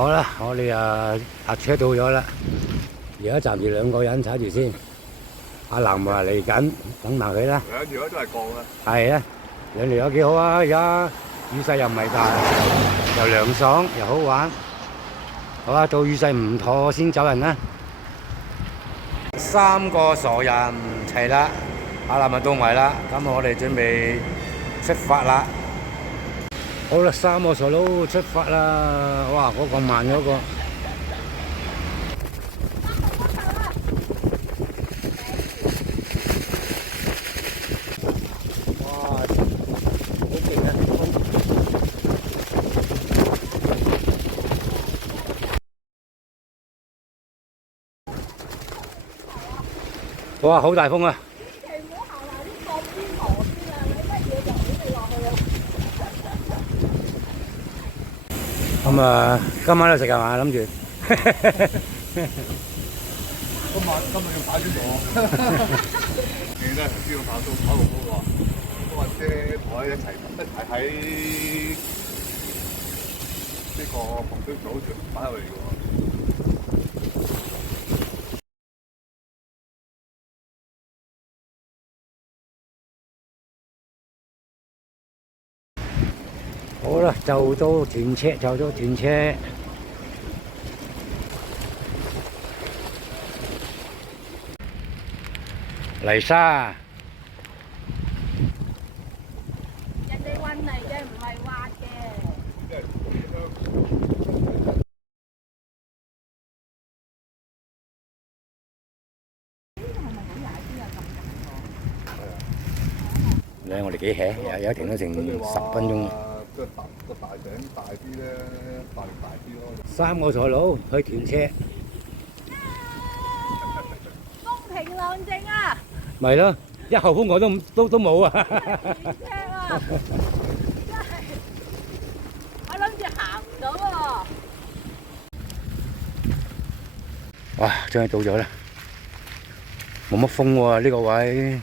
好啦，我哋泊車到咗啦，而家暫時2個人踩住先。阿南話嚟緊，等埋佢啦。兩條都係降啊。係啊，兩條友幾好啊！而家雨勢又唔係大，又涼爽又好玩。好啊，到雨勢唔妥先走人啦。3個傻人齊啦，阿南就到埋啦，咁我哋準備出發啦。好啦，3個傻佬出發啦！哇，嗰個慢嗰個。哇！好大風啊！千祈唔好行埋啲鋼邊河先啊！你乜嘢就俾你落去啊！咁啊，今晚都食係嘛？諗住。今日要跑邊度啊？你咧頭先要跑到嗰個，我話姐同我一齊喺呢個洪水組擺入嚟嘅喎。好啦，就到斷車，泥沙。人哋運嚟嘅，唔係挖嘅。咧，我哋幾 hea，有停咗成10分鐘。個大頂大啲咧，大力大啲咯。3個傻佬去斷車。風平浪靜啊！咪咯，1號風我都冇啊！斷車啊！真係，我諗住行唔到喎。哇！終於到咗啦，冇乜風喎呢個位。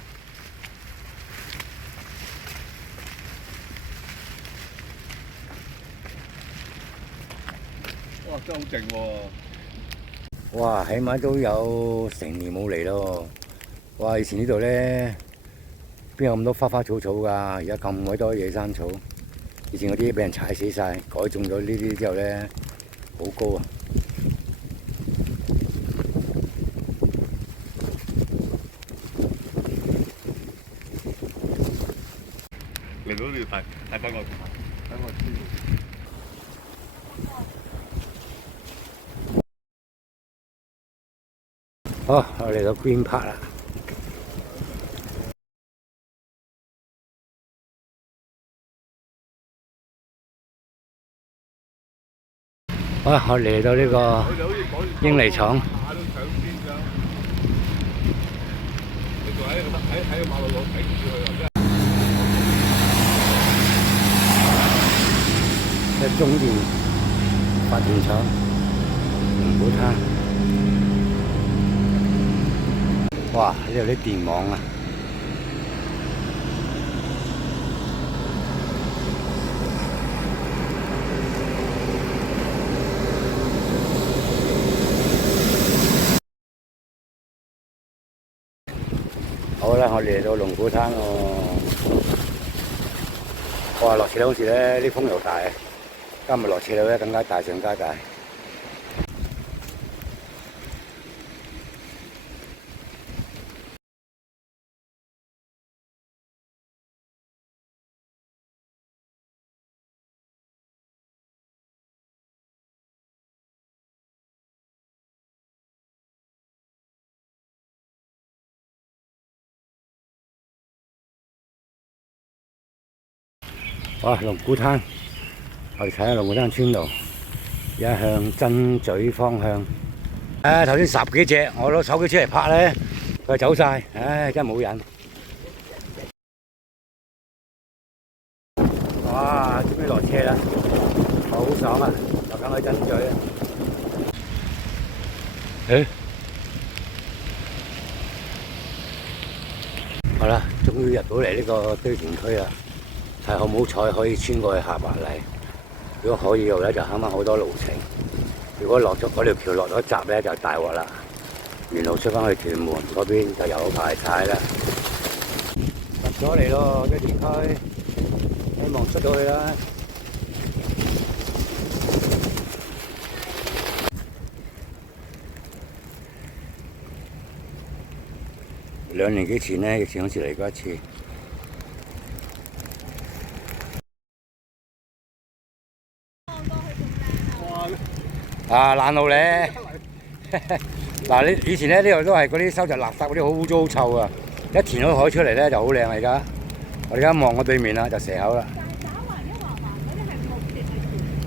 哇！真係好靜喎。哇！起碼都有成年冇嚟咯。哇！以前呢度咧邊有咁多花花草草㗎？而家咁鬼多野生草。以前嗰啲俾人踩死晒，改種咗呢啲之後咧，好高啊！嚟到呢度睇翻個睇個資料。好，我嚟到 Green Park 啦。好，我嚟到呢個英泥廠。你仲喺馬路度睇住佢啊！即中電發電廠龍鼓灘。哇！呢度啲電網啊！好啦，我哋嚟到龍鼓灘喎。哇！落斜路嗰時咧，啲風又大，今日落斜路咧更加大上加大。哇！龍鼓灘，我哋睇下龍鼓灘村路，而家向真咀方向。頭先10幾隻，我攞手機出嚟拍咧，佢走晒，唉，真係冇癮。哇！終於落車啦，好爽啊！落緊去真咀啊！好啦，終於入到嚟呢個堆填區啦。係好唔好彩可以穿過去下白泥，如果可以嘅話咧，就慳翻好多路程。如果落咗嗰條橋落咗閘咧，就大鑊啦。沿路出翻去屯門嗰邊就有排踩啦。入咗嚟咯，一田區，希望出到去啦。2年幾前咧，疫情好似嚟過一次。啊，爛路咧！嗱，你以前咧呢度都係嗰啲收集垃圾嗰啲好污糟好臭啊！一填咗海出嚟咧就好靚啦！而家我哋而家望過對面啦，就蛇口啦。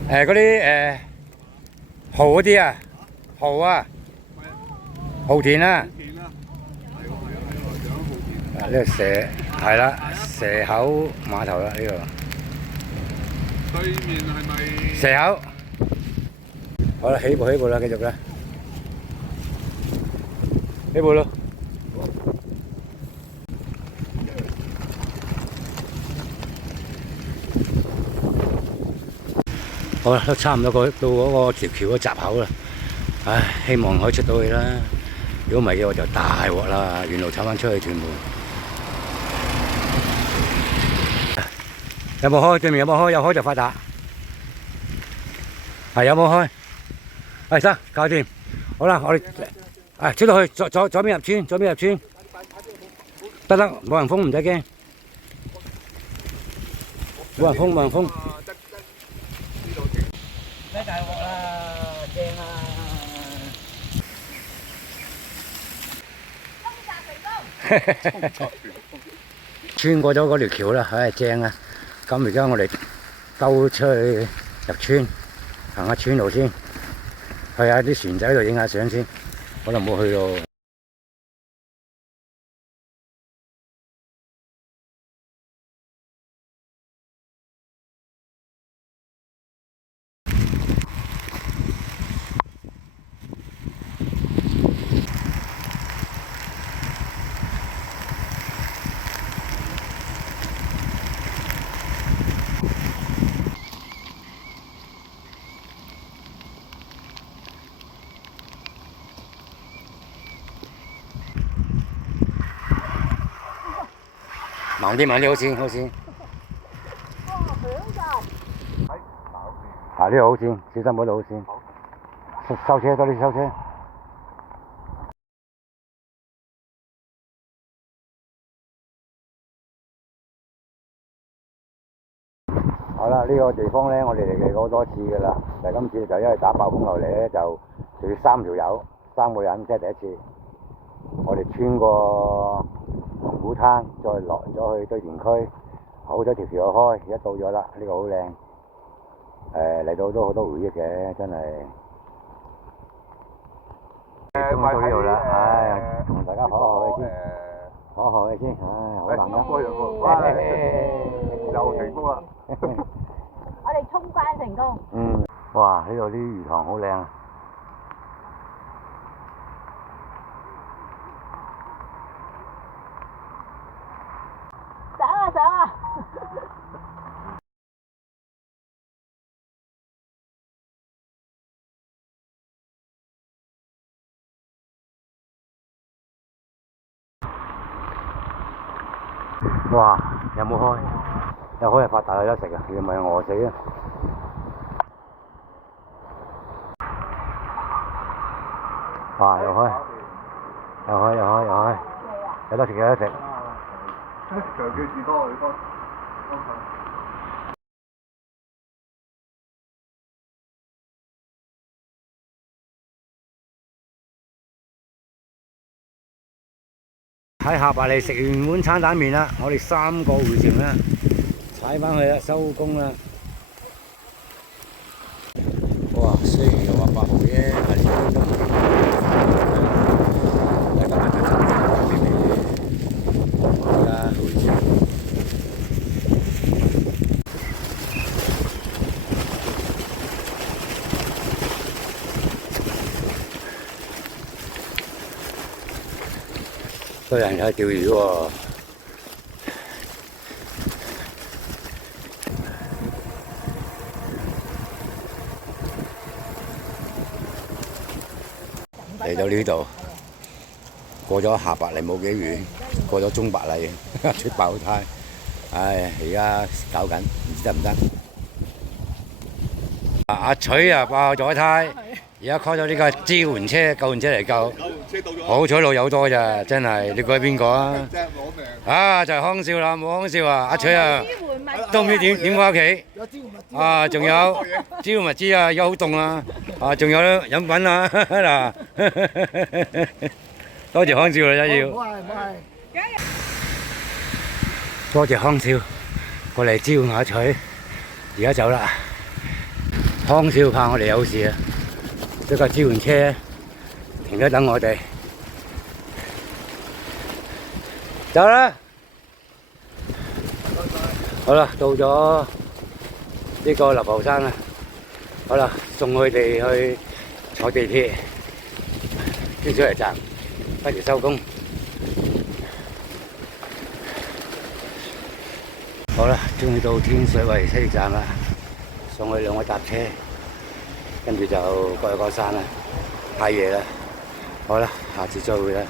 嗰啲蠔嗰啲啊，蠔啊，蠔田啊。啊，呢個蛇係啦，蛇口碼頭啦呢度。對面係咪？蛇口。好啦，起步啦，繼續啦，起步咯。好啦，都差唔多到嗰個條橋嘅閘口啦。唉，希望可以出到去啦。如果唔係嘅話就大鑊啦，沿路踩翻出去屯門。有冇開？對面有冇開？有開就發達。係有冇開？係得，搞掂。好啦，我哋出到去左邊入村，左邊入村。得，冇人封唔使驚。冇人封，冇人封。咩大鑊啦？正啊！穿過咗嗰條橋啦，唉，正啊！咁而家我哋兜出去入村，行下村路先。去下啲船仔度影下相先，可能冇去到。慢啲，慢啲，好先，好先。呢度好先，小心嗰度好先。收車，多啲收車。好啦，呢個地方咧，我哋嚟過好多次噶啦，但係今次就因為打暴風流嚟咧，就要3條友，3個人，即係第一次。我哋穿過龍鼓灘，再落咗去堆填區，好咗條橋開，而家到咗啦，呢個好靚。嚟到都好多回憶嘅，真係。到呢度啦，唉，同大家可賀佢先，可賀佢先，唉，好難得。又成功啦！我哋衝關成功。嗯，哇！呢度啲魚塘好靚啊！上啊上啊！哇！有冇開？有開就發達有得食啊！要唔係餓死啊！哇！又開，又開，又開，又開，有得食有得食。長叫士多，你多。喺下白嚟食完碗餐蛋麵啦，我哋3個回程啦，踩翻去啦，收工啦。哇！雖然又話8號啫，但係都唔見。大家慢慢走，而家回程。個人喺釣魚喎。嚟到呢度，過咗下白泥冇幾遠，過咗中白泥出爆胎，唉，而家搞緊，唔知得唔得？阿取啊爆咗胎，而家 call 咗呢個支援車、救援車嚟救。車到咗。好彩路有多咋，真係你估係邊個啊？真係攞命。啊，就係康少啦，冇康少啊！阿取啊，都唔知點翻屋企。啊，仲有支援物資啊，而家好凍啊！啊，仲有飲品啊嗱，多謝康少啦，真要。多謝康少過嚟支援阿取，而家走啦。康少怕我哋有事啊，呢個支援車停咗等我哋。走啦！好啦，到咗呢個流浮山啦。好啦，送佢哋去坐地鐵，天水圍站，跟住收工。好啦，終於到天水圍西鐵站啦，送佢兩個搭車，跟住就過去個山啦。太夜啦，好啦，下次再會啦。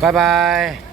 拜拜。